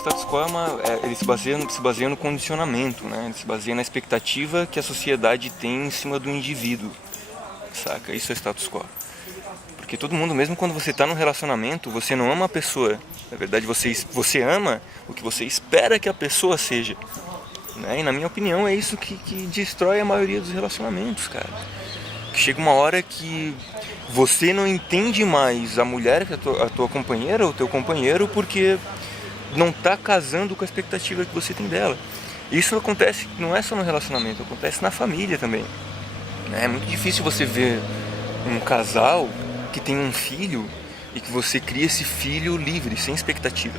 status quo ele se baseia no condicionamento, né? Ele se baseia na expectativa que a sociedade tem em cima do indivíduo, saca? Isso é status quo. Porque todo mundo, mesmo quando você está num relacionamento, você não ama a pessoa. Na verdade, você ama o que você espera que a pessoa seja. Né? E na minha opinião é isso que destrói a maioria dos relacionamentos, cara. Que chega uma hora que você não entende mais a mulher, a tua companheira ou o teu companheiro, porque não está casando com a expectativa que você tem dela. Isso acontece, não é só no relacionamento, acontece na família também. É muito difícil você ver um casal que tem um filho e que você cria esse filho livre, sem expectativa.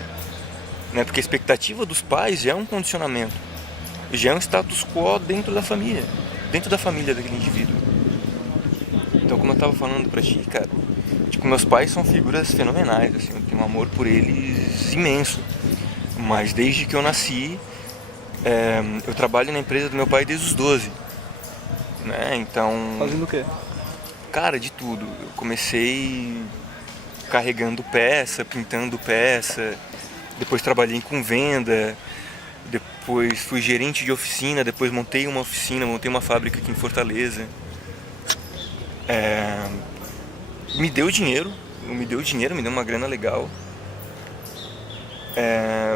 Né? Porque a expectativa dos pais já é um condicionamento, já é um status quo dentro da família daquele indivíduo. Então, como eu estava falando pra ti, cara, tipo, meus pais são figuras fenomenais, assim, eu tenho um amor por eles imenso. Mas desde que eu nasci, eu trabalho na empresa do meu pai desde os 12. Né? Então... Fazendo o quê? Cara, de tudo. Eu comecei carregando peça, pintando peça, depois trabalhei com venda, depois fui gerente de oficina, depois montei uma oficina, montei uma fábrica aqui em Fortaleza. Me deu dinheiro, me deu uma grana legal.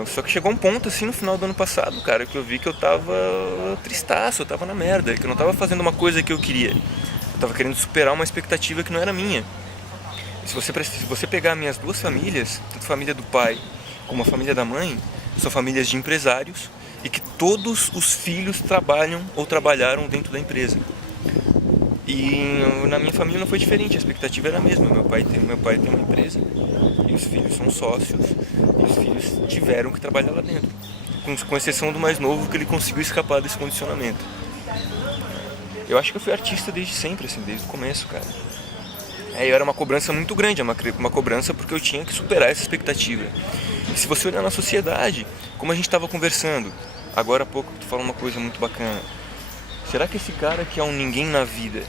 Só que chegou um ponto assim no final do ano passado, cara, que eu vi que eu tava tristaço, eu tava na merda, que eu não tava fazendo uma coisa que eu queria. Eu tava querendo superar uma expectativa que não era minha. E se você pegar minhas duas famílias, tanto a família do pai como a família da mãe, são famílias de empresários e que todos os filhos trabalham ou trabalharam dentro da empresa. E na minha família não foi diferente, a expectativa era a mesma. Meu pai tem uma empresa e os filhos são sócios e os filhos tiveram que trabalhar lá dentro. Com exceção do mais novo, que ele conseguiu escapar desse condicionamento. Eu acho que eu fui artista desde sempre, assim, desde o começo, cara. Eu era uma cobrança muito grande, uma cobrança porque eu tinha que superar essa expectativa. E se você olhar na sociedade, como a gente estava conversando, agora há pouco tu falou uma coisa muito bacana. Será que esse cara que é um ninguém na vida,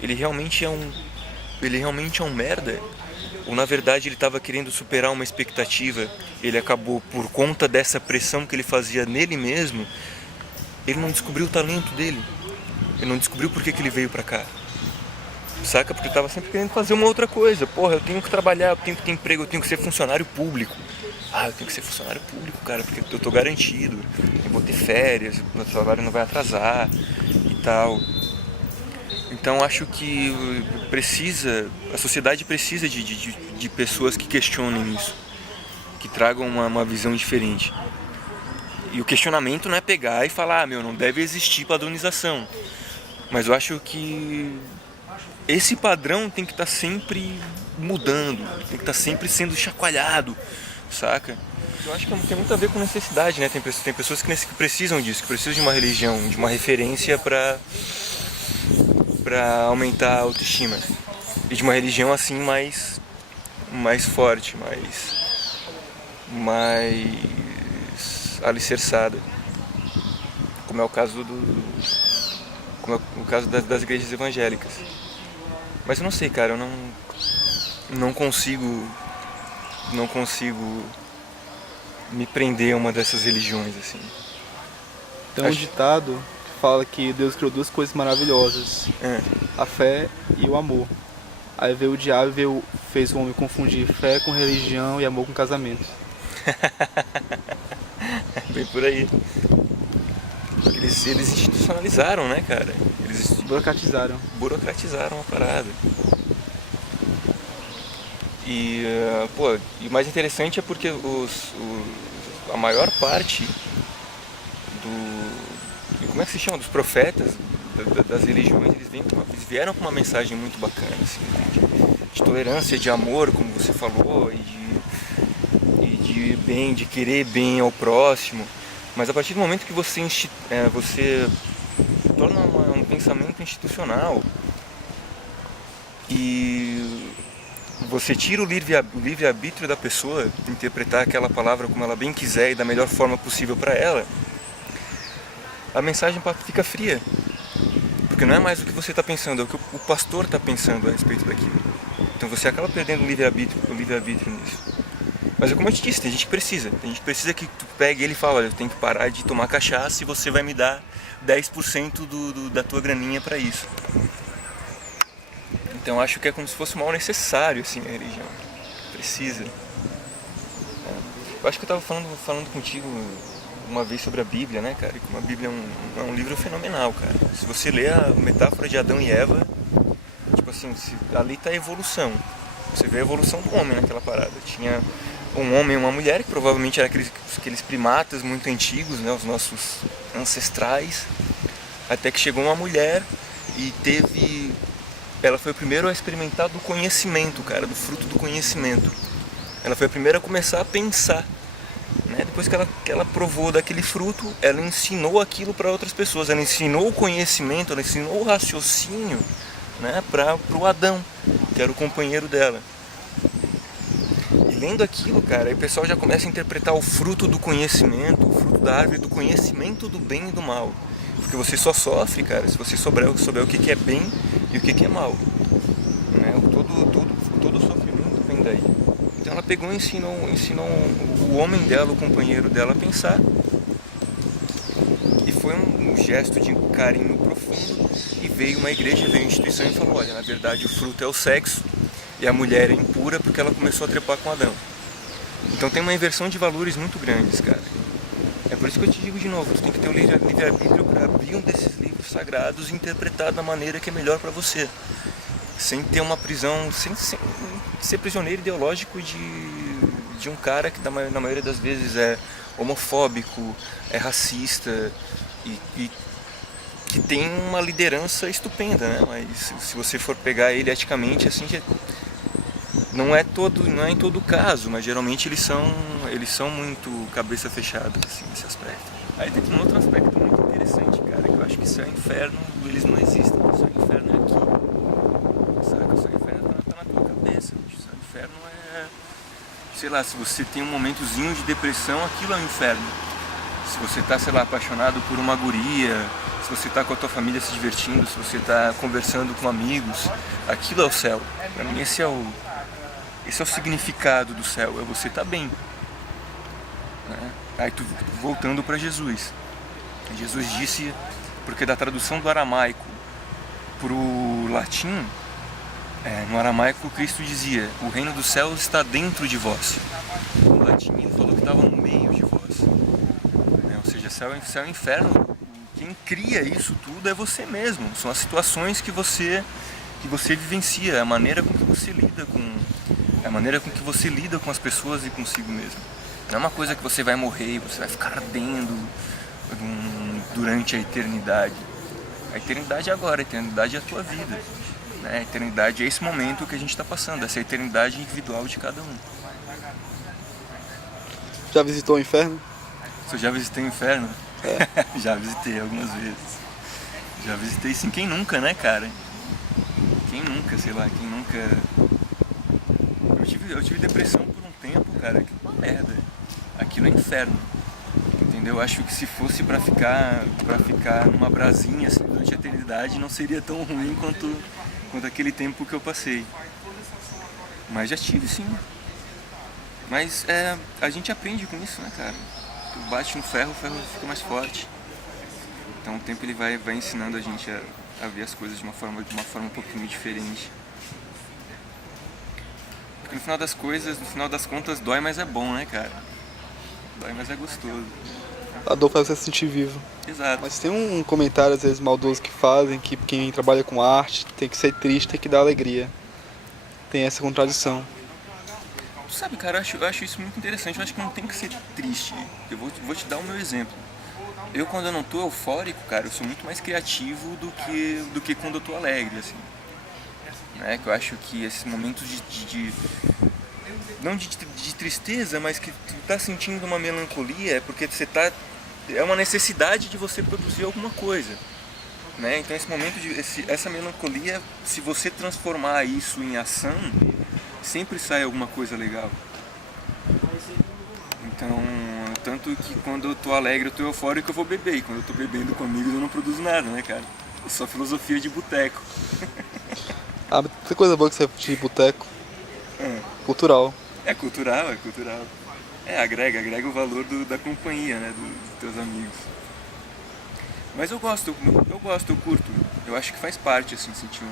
ele realmente é um merda? Ou na verdade ele estava querendo superar uma expectativa, ele acabou, por conta dessa pressão que ele fazia nele mesmo, ele não descobriu o talento dele. Ele não descobriu por que ele veio pra cá. Saca? Porque eu tava sempre querendo fazer uma outra coisa. Porra, eu tenho que trabalhar, eu tenho que ter emprego, eu tenho que ser funcionário público. Eu tenho que ser funcionário público, cara, porque eu tô garantido. Eu vou ter férias, meu salário não vai atrasar e tal. Então acho que a sociedade precisa de pessoas que questionem isso, que tragam uma visão diferente. E o questionamento não é pegar e falar, não deve existir padronização. Mas eu acho que esse padrão tem que estar sempre mudando, tem que estar sempre sendo chacoalhado, saca? Eu acho que tem muito a ver com necessidade, né? Tem pessoas que precisam disso, que precisam de uma religião, de uma referência pra aumentar a autoestima. E de uma religião assim mais forte, mais alicerçada. Como é o caso das igrejas evangélicas. Mas eu não sei, cara, eu não consigo me prender a uma dessas religiões, assim. Tem um ditado que fala que Deus criou duas coisas maravilhosas, a fé e o amor. Aí veio o diabo e fez o homem confundir fé com religião e amor com casamento. Bem por aí. Eles institucionalizaram, né, cara? Eles burocratizaram a parada. E o mais interessante é porque a maior parte como é que se chama? Dos profetas das religiões, eles vieram com uma mensagem muito bacana, assim, de tolerância, de amor, como você falou, e de querer bem ao próximo. Mas a partir do momento que você torna um pensamento institucional e você tira o livre-arbítrio da pessoa de interpretar aquela palavra como ela bem quiser e da melhor forma possível para ela, a mensagem fica fria. Porque não é mais o que você está pensando, é o que o pastor está pensando a respeito daquilo. Então você acaba perdendo o livre-arbítrio nisso. Mas é como eu te disse, tem gente que precisa. Tem gente que precisa que tu pegue ele e fala, olha, eu tenho que parar de tomar cachaça e você vai me dar 10% da tua graninha pra isso. Então acho que é como se fosse um mal necessário, assim, a religião. Precisa. Eu acho que eu estava falando contigo uma vez sobre a Bíblia, né, cara? E como a Bíblia é um livro fenomenal, cara. Se você lê a metáfora de Adão e Eva, tipo assim, ali tá a evolução. Você vê a evolução do homem naquela parada. Tinha um homem e uma mulher, que provavelmente eram aqueles primatas muito antigos, né, os nossos ancestrais. Até que chegou uma mulher e ela foi a primeira a experimentar do conhecimento, cara, do fruto do conhecimento. Ela foi a primeira a começar a pensar, né? Depois que ela provou daquele fruto, ela ensinou aquilo para outras pessoas. Ela ensinou o conhecimento, ela ensinou o raciocínio, né, para o Adão, que era o companheiro dela. E lendo aquilo, cara, aí o pessoal já começa a interpretar o fruto do conhecimento, o fruto da árvore do conhecimento do bem e do mal. Porque você só sofre, cara, se você souber o que é bem e o que é mal. Né? Todo sofrimento vem daí. Então ela pegou e ensinou o homem dela, o companheiro dela a pensar. E foi um gesto de carinho profundo. E veio uma igreja, veio uma instituição e falou, olha, na verdade o fruto é o sexo e a mulher é impura porque ela começou a trepar com Adão. Então tem uma inversão de valores muito grandes, cara. É por isso que eu te digo de novo, tu tem que ter o livre-arbítrio para abrir um desses livros sagrados e interpretar da maneira que é melhor para você. Sem ter uma prisão, sem ser prisioneiro ideológico de um cara que na maioria das vezes é homofóbico, é racista e que tem uma liderança estupenda, né? Mas se você for pegar ele eticamente, assim, não é em todo caso, mas geralmente eles são muito cabeça fechada, assim, nesse aspecto. Aí tem um outro aspecto muito interessante, cara, que eu acho que céu e inferno, eles não existem. O céu e inferno é aqui. Saca? O céu e inferno tá na tua cabeça. O céu e inferno é... Sei lá, se você tem um momentozinho de depressão, aquilo é um inferno. Se você tá, sei lá, apaixonado por uma guria, se você tá com a tua família se divertindo, se você tá conversando com amigos, aquilo é o céu. Pra mim esse é o significado do céu, é você estar bem. Né? Aí tu voltando para Jesus. Jesus disse, porque da tradução do aramaico para o latim, no aramaico Cristo dizia, o reino dos céus está dentro de vós. No latim ele falou que estava no meio de vós. Ou seja, céu e inferno, quem cria isso tudo é você mesmo. São as situações que você vivencia, a maneira com que você lida com as pessoas e consigo mesmo. Não é uma coisa que você vai morrer e você vai ficar ardendo durante a eternidade. A eternidade é agora, a eternidade é a tua vida. Né? A eternidade é esse momento que a gente está passando, essa eternidade individual de cada um. Já visitou o inferno? Se eu já visitei o inferno? É. Já visitei algumas vezes. Já visitei sim, quem nunca, né, cara? Quem nunca, sei lá, quem nunca... Eu tive depressão por um tempo, cara, que uma merda. Aquilo é inferno. Entendeu? Acho que se fosse pra ficar numa brasinha assim, durante a eternidade, não seria tão ruim quanto aquele tempo que eu passei. Mas já tive, sim. Mas a gente aprende com isso, né, cara? Tu bate no ferro, o ferro fica mais forte. Então o tempo ele vai ensinando a gente a ver as coisas de uma forma um pouquinho diferente. Porque no final das contas, dói, mas é bom, né, cara? Dói, mas é gostoso. A dor faz você se sentir vivo. Exato. Mas tem um comentário, às vezes, maldoso que fazem, que quem trabalha com arte tem que ser triste, tem que dar alegria. Tem essa contradição. Sabe, cara, eu acho isso muito interessante. Eu acho que não tem que ser triste. Eu vou te dar o meu exemplo. Eu, quando eu não tô eufórico, cara, eu sou muito mais criativo do que quando eu tô alegre, assim. Né? Que eu acho que esses momentos não de tristeza, mas que tu tá sentindo uma melancolia, é porque é uma necessidade de você produzir alguma coisa. Né? Então esse momento, essa melancolia, se você transformar isso em ação, sempre sai alguma coisa legal. Então, tanto que quando eu tô alegre, eu tô eufórico, eu vou beber. E quando eu tô bebendo com amigos, eu não produzo nada, né, cara? É só filosofia de boteco. Ah, tem coisa boa que você de boteco. Cultural. É cultural. Agrega o valor da companhia, né, dos teus amigos. Mas eu gosto, eu curto. Eu acho que faz parte, assim, sentir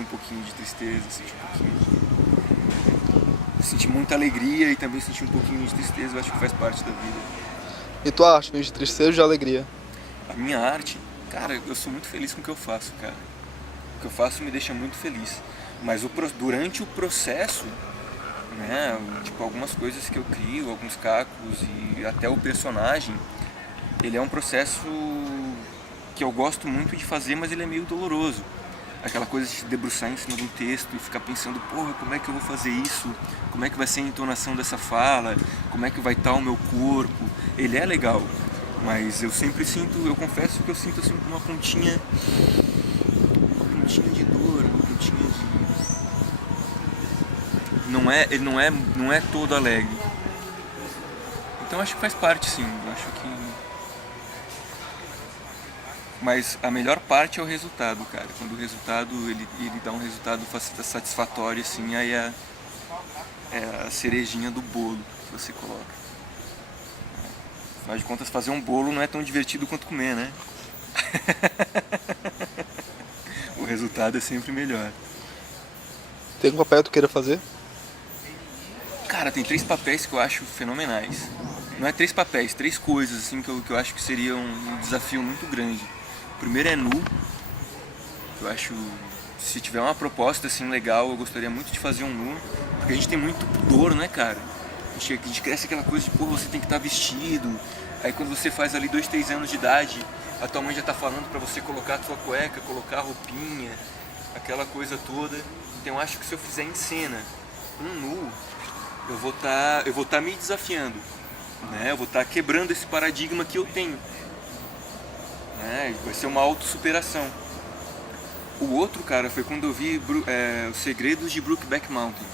um pouquinho de tristeza, sentir muita alegria e também sentir um pouquinho de tristeza, eu acho que faz parte da vida. E tua arte vem de tristeza ou de alegria? A minha arte, cara, eu sou muito feliz com o que eu faço, cara. O que eu faço me deixa muito feliz. Mas durante o processo, né, tipo, algumas coisas que eu crio, alguns cacos e até o personagem, ele é um processo que eu gosto muito de fazer, mas ele é meio doloroso. Aquela coisa de se debruçar em cima de um texto e ficar pensando, porra, como é que eu vou fazer isso? Como é que vai ser a entonação dessa fala? Como é que vai estar o meu corpo? Ele é legal, mas eu confesso que eu sinto assim uma pontinha de dor, uma pontinha de... Ele não é todo alegre. Então acho que faz parte, sim. Acho que... Mas a melhor parte é o resultado, cara. Quando o resultado, ele dá um resultado satisfatório, assim, aí é a cerejinha do bolo que você coloca. Afinal de contas, fazer um bolo não é tão divertido quanto comer, né? O resultado é sempre melhor. Tem algum papel que tu queira fazer? Cara, tem 3 papéis que eu acho fenomenais. Não é 3 papéis, 3 coisas assim que eu acho que seria um desafio muito grande. O primeiro é nu. Eu acho, se tiver uma proposta assim legal, eu gostaria muito de fazer um nu. Porque a gente tem muito pudor, né, cara? A gente cresce aquela coisa de, pô, você tem que estar vestido. Aí quando você faz ali 2, 3 anos de idade, a tua mãe já tá falando pra você colocar a tua cueca, colocar a roupinha, aquela coisa toda. Então eu acho que se eu fizer em cena um nu, eu vou estar me desafiando, né? Eu vou estar quebrando esse paradigma que eu tenho, né? Vai ser uma autossuperação. O outro, cara, foi quando eu vi Os Segredos de Brokeback Mountain,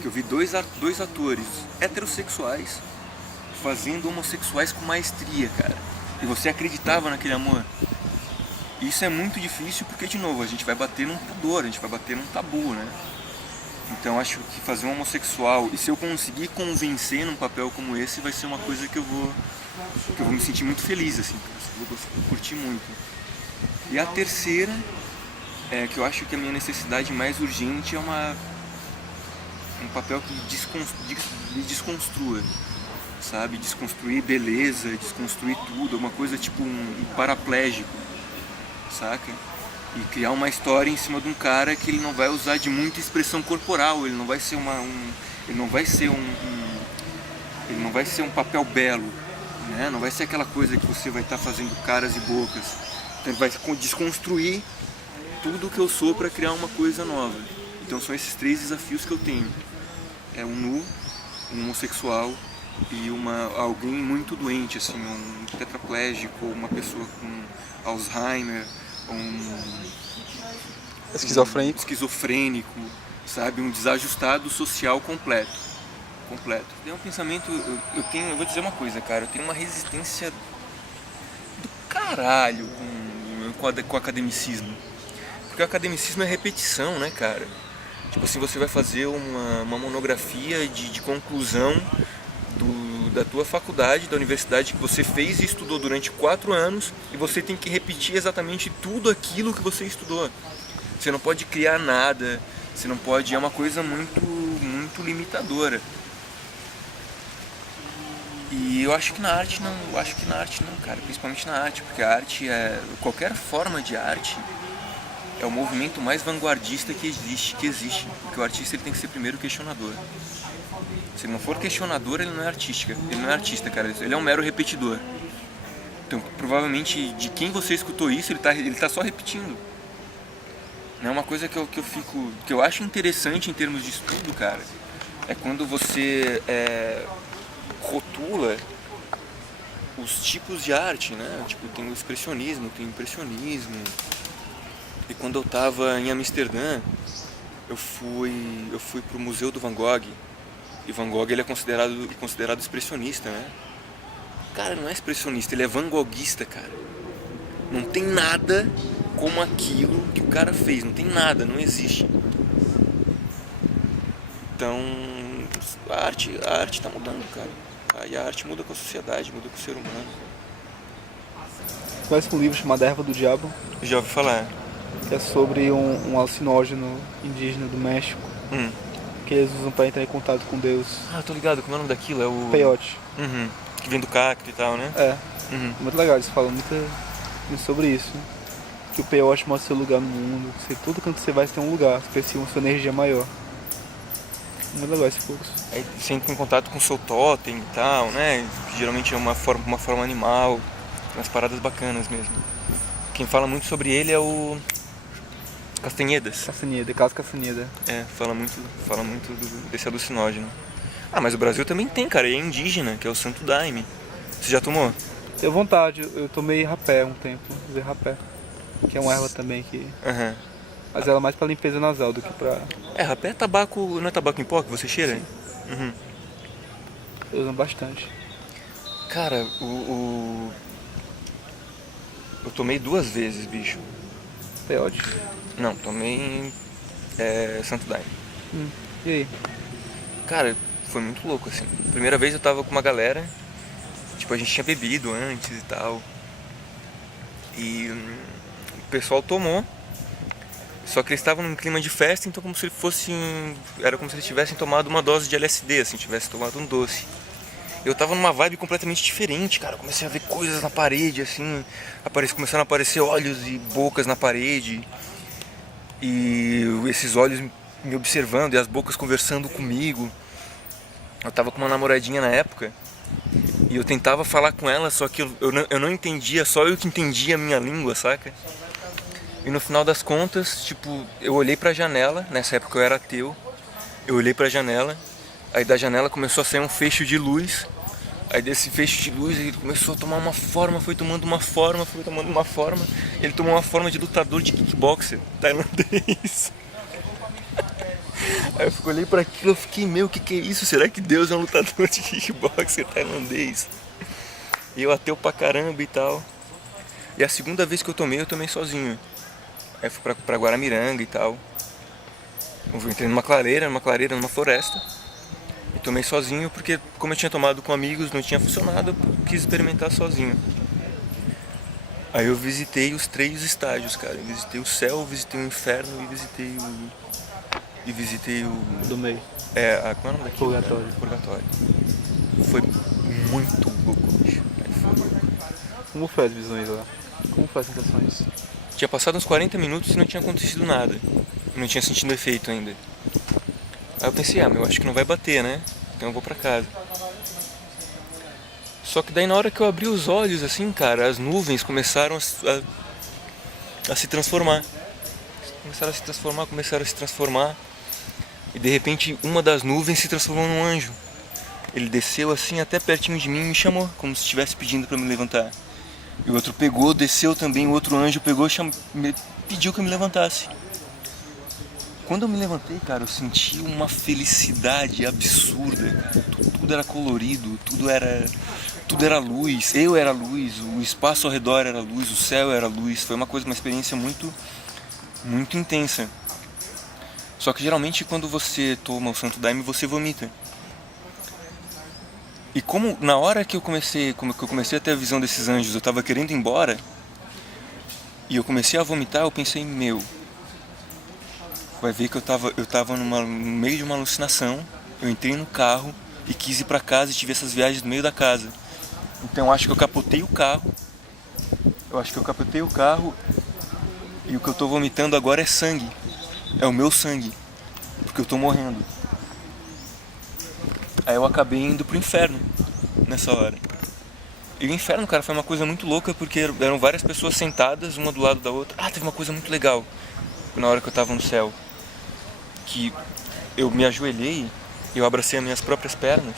que eu vi dois atores heterossexuais fazendo homossexuais com maestria, cara. E você acreditava naquele amor. Isso é muito difícil porque, de novo, a gente vai bater num pudor, a gente vai bater num tabu, né? Então acho que fazer um homossexual, e se eu conseguir convencer num papel como esse, vai ser uma coisa que eu vou me sentir muito feliz, assim, eu vou curtir muito. E a terceira, que eu acho que a minha necessidade mais urgente é um papel que me desconstrua, sabe? Desconstruir beleza, desconstruir tudo, uma coisa tipo um paraplégico, saca? E criar uma história em cima de um cara que ele não vai usar de muita expressão corporal, ele não vai ser ele não vai ser um papel belo, né? Não vai ser aquela coisa que você vai estar fazendo caras e bocas. Então ele vai desconstruir tudo que eu sou para criar uma coisa nova. Então são esses 3 desafios que eu tenho. É um nu, um homossexual e alguém muito doente, assim, um tetraplégico, uma pessoa com Alzheimer, esquizofrênico, sabe, um desajustado social completo. Tem um pensamento, eu vou dizer uma coisa, cara, eu tenho uma resistência do caralho com o academicismo. Porque o academicismo é repetição, né, cara? Tipo assim, você vai fazer uma monografia de conclusão da tua faculdade, da universidade que você fez e estudou durante 4 anos, e você tem que repetir exatamente tudo aquilo que você estudou. Você não pode criar nada, você não pode... É uma coisa muito, muito limitadora. E eu acho que na arte não, cara, principalmente na arte, porque a arte qualquer forma de arte é o movimento mais vanguardista que existe, porque o artista ele tem que ser primeiro questionador. Se ele não for questionador, ele não é artista, cara, ele é um mero repetidor. Então, provavelmente, de quem você escutou isso, ele tá só repetindo. É uma coisa que eu acho interessante em termos de estudo, cara, é quando você rotula os tipos de arte, né? Tipo, tem o expressionismo, tem o impressionismo. E quando eu tava em Amsterdã, eu fui pro Museu do Van Gogh. E Van Gogh ele é considerado expressionista, né? Cara, não é expressionista, ele é vangoguista, cara. Não tem nada como aquilo que o cara fez, não tem nada, não existe. Então, a arte tá mudando, cara. E a arte muda com a sociedade, muda com o ser humano. Conhece um livro chamado Erva do Diabo? Já ouvi falar. Que é sobre um alucinógeno indígena do México. Que eles usam pra entrar em contato com Deus. Ah, tô ligado. Como é o nome daquilo? É o... Peyote. Que vem do cacto e tal, né? É. Muito legal, eles falam muito sobre isso. Que o peyote mostra seu lugar no mundo. Que todo canto que você vai, você tem um lugar. Você precisa uma sua energia maior. Muito legal esse curso. Aí você entra em contato com o seu totem e tal, né? Geralmente é uma forma animal. Umas paradas bacanas mesmo. Quem fala muito sobre ele é o Castanhedas. Carlos Castanheda. Fala muito desse alucinógeno. Ah, mas o Brasil também tem, cara, e é indígena, que é o Santo Daime. Você já tomou? Tenho vontade, eu tomei rapé um tempo, usei rapé. Que é uma erva também que... Mas ela é mais pra limpeza nasal do que pra... Rapé é tabaco, não é tabaco em pó que você cheira? Eu uso bastante. Cara, eu tomei 2 vezes, bicho. Peyote? Não, tomei Santo Daime. E aí? Cara, foi muito louco, assim. Primeira vez eu tava com uma galera, tipo, a gente tinha bebido antes e tal. E o pessoal tomou, só que eles estavam num clima de festa, então era como se eles tivessem tomado uma dose de LSD, assim, tivessem tomado um doce. Eu tava numa vibe completamente diferente, cara. Eu comecei a ver coisas na parede, assim, começaram a aparecer olhos e bocas na parede. E esses olhos me observando e as bocas conversando comigo. Eu tava com uma namoradinha na época e eu tentava falar com ela, só que eu não entendia, só eu que entendia a minha língua, saca? E no final das contas, tipo, eu olhei pra janela, nessa época eu era ateu, eu olhei pra janela, aí da janela começou a sair um feixe de luz, aí desse feixe de luz ele começou a tomar uma forma, foi tomando uma forma, ele tomou uma forma de lutador de kickboxer tailandês. Aí eu olhei pra aquilo e fiquei, o que é isso? Será que Deus é um lutador de kickboxer tailandês? E eu ateu pra caramba e tal. E a segunda vez que eu tomei sozinho. Aí eu fui pra Guaramiranga e tal. Eu entrei numa clareira, numa floresta. E tomei sozinho porque, como eu tinha tomado com amigos, não tinha funcionado, eu quis experimentar sozinho. Aí eu visitei os 3 estágios, cara. Eu visitei o céu, visitei o inferno e visitei o... Do meio. Como é o nome daquilo? Purgatório. Foi muito louco, bicho. Foi louco. Como foi as visões lá? Como foi as sensações? Tinha passado uns 40 minutos e não tinha acontecido nada. Eu não tinha sentido efeito ainda. Aí eu pensei, eu acho que não vai bater, né? Então eu vou pra casa. Só que daí na hora que eu abri os olhos, assim, cara, as nuvens começaram a se transformar. Começaram a se transformar. E de repente uma das nuvens se transformou num anjo. Ele desceu assim até pertinho de mim e me chamou, como se estivesse pedindo para me levantar. E o outro pegou, desceu também, o outro anjo pegou e pediu que eu me levantasse. Quando eu me levantei, cara, eu senti uma felicidade absurda. Tudo era colorido, tudo era luz. Eu era luz, o espaço ao redor era luz, o céu era luz. Foi uma experiência muito, muito intensa. Só que geralmente quando você toma o Santo Daime, você vomita. E como na hora que eu comecei a ter a visão desses anjos, eu tava querendo ir embora, e eu comecei a vomitar, eu pensei, vai ver que eu tava no meio de uma alucinação, eu entrei no carro e quis ir pra casa e tive essas viagens no meio da casa. Então eu acho que eu capotei o carro, e o que eu tô vomitando agora é sangue. É o meu sangue, porque eu tô morrendo. Aí eu acabei indo pro inferno nessa hora. E o inferno, cara, foi uma coisa muito louca, porque eram várias pessoas sentadas, uma do lado da outra. Teve uma coisa muito legal na hora que eu tava no céu. Que eu me ajoelhei, eu abracei as minhas próprias pernas.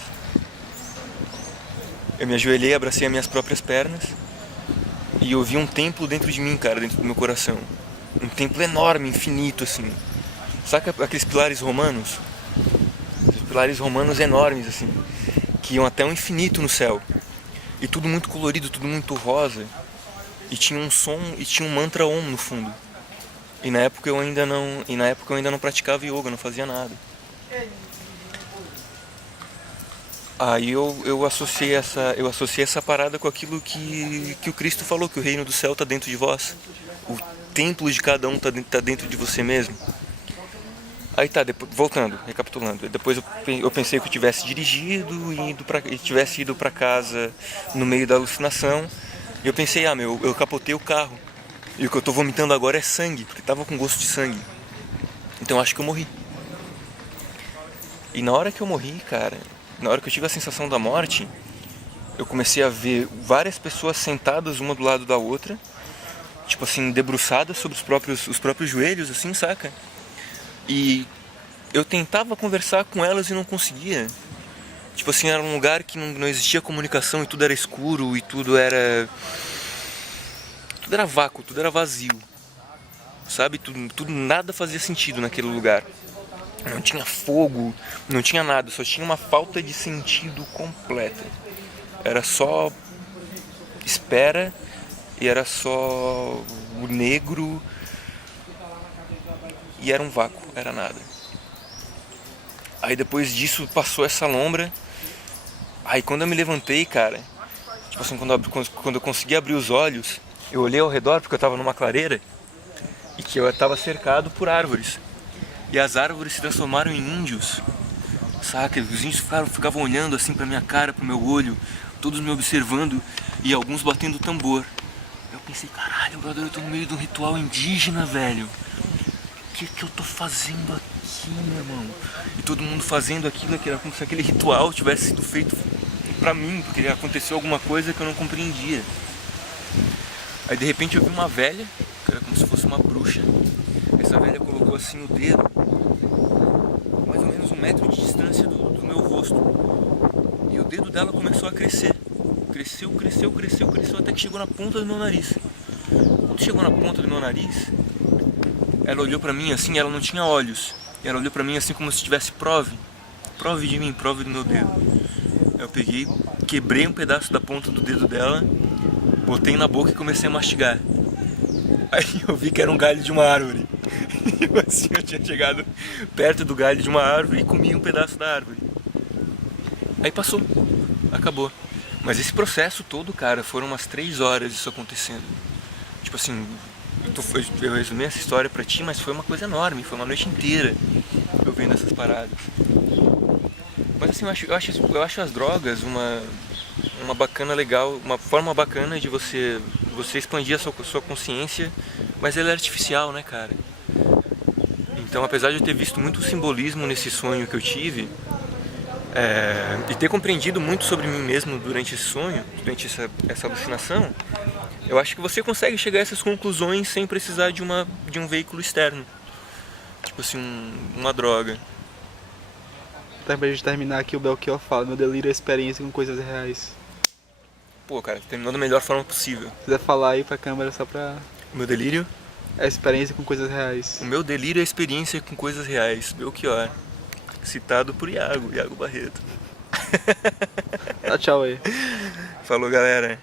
E eu vi um templo dentro de mim, cara, dentro do meu coração. Um templo enorme, infinito, assim. Sabe aqueles pilares romanos? Os pilares romanos enormes, assim, que iam até o infinito no céu. E tudo muito colorido, tudo muito rosa. E tinha um som e tinha um mantra Om no fundo. E na época eu ainda não praticava yoga, não fazia nada. Aí eu associei essa parada com aquilo que o Cristo falou, que o reino do céu está dentro de vós. O templo de cada um tá dentro de você mesmo. Aí tá, depois, voltando, recapitulando. Depois eu pensei que eu tivesse dirigido e tivesse ido pra casa no meio da alucinação. E eu pensei, eu capotei o carro. E o que eu tô vomitando agora é sangue, porque tava com gosto de sangue. Então eu acho que eu morri. E na hora que eu morri, cara, na hora que eu tive a sensação da morte, eu comecei a ver várias pessoas sentadas uma do lado da outra, tipo assim, debruçadas sobre os próprios joelhos, assim, saca? E eu tentava conversar com elas e não conseguia. Tipo assim, era um lugar que não existia comunicação e tudo era escuro e tudo era vácuo, tudo era vazio. Sabe? Tudo nada fazia sentido naquele lugar. Não tinha fogo, não tinha nada, só tinha uma falta de sentido completa. Era só espera e era só o negro e era um vácuo, era nada. Aí depois disso passou essa lombra. Aí quando eu me levantei, cara, tipo assim, quando eu consegui abrir os olhos, eu olhei ao redor porque eu tava numa clareira e que eu tava cercado por árvores. E as árvores se transformaram em índios, saca? Os índios ficavam olhando assim pra minha cara, pro meu olho, todos me observando e alguns batendo tambor. Eu pensei, caralho, brother, eu tô no meio de um ritual indígena, velho. O que eu tô fazendo aqui, meu irmão? E todo mundo fazendo aquilo, que era como se aquele ritual tivesse sido feito pra mim, porque aconteceu alguma coisa que eu não compreendia. Aí de repente eu vi uma velha, que era como se fosse uma bruxa. Essa velha colocou assim o dedo, mais ou menos 1 metro de distância do meu rosto. E o dedo dela começou a crescer. Cresceu, até que chegou na ponta do meu nariz. Quando chegou na ponta do meu nariz, ela olhou pra mim assim, ela não tinha olhos. Ela olhou pra mim assim como se tivesse prove de mim, prove do meu dedo. Eu peguei, quebrei um pedaço da ponta do dedo dela, botei na boca e comecei a mastigar. Aí eu vi que era um galho de uma árvore. E assim eu tinha chegado perto do galho de uma árvore e comi um pedaço da árvore. Aí passou, acabou. Mas esse processo todo, cara, foram umas 3 horas isso acontecendo. Tipo assim, eu resumi essa história pra ti, mas foi uma coisa enorme, foi uma noite inteira eu vendo essas paradas. Mas assim, eu acho as drogas uma bacana legal, uma forma bacana de você expandir a sua consciência, mas ela é artificial, né, cara? Então, apesar de eu ter visto muito simbolismo nesse sonho que eu tive, e ter compreendido muito sobre mim mesmo durante esse sonho, durante essa alucinação, eu acho que você consegue chegar a essas conclusões sem precisar de um veículo externo. Tipo assim, uma droga. Tá, pra gente terminar aqui, o Belchior fala: meu delírio é experiência com coisas reais. Pô, cara, terminou da melhor forma possível. Se quiser falar aí pra câmera só pra... O meu delírio? É experiência com coisas reais. O meu delírio é experiência com coisas reais. Belchior. Citado por Iago Barreto. Tá, tchau aí. Falou, galera.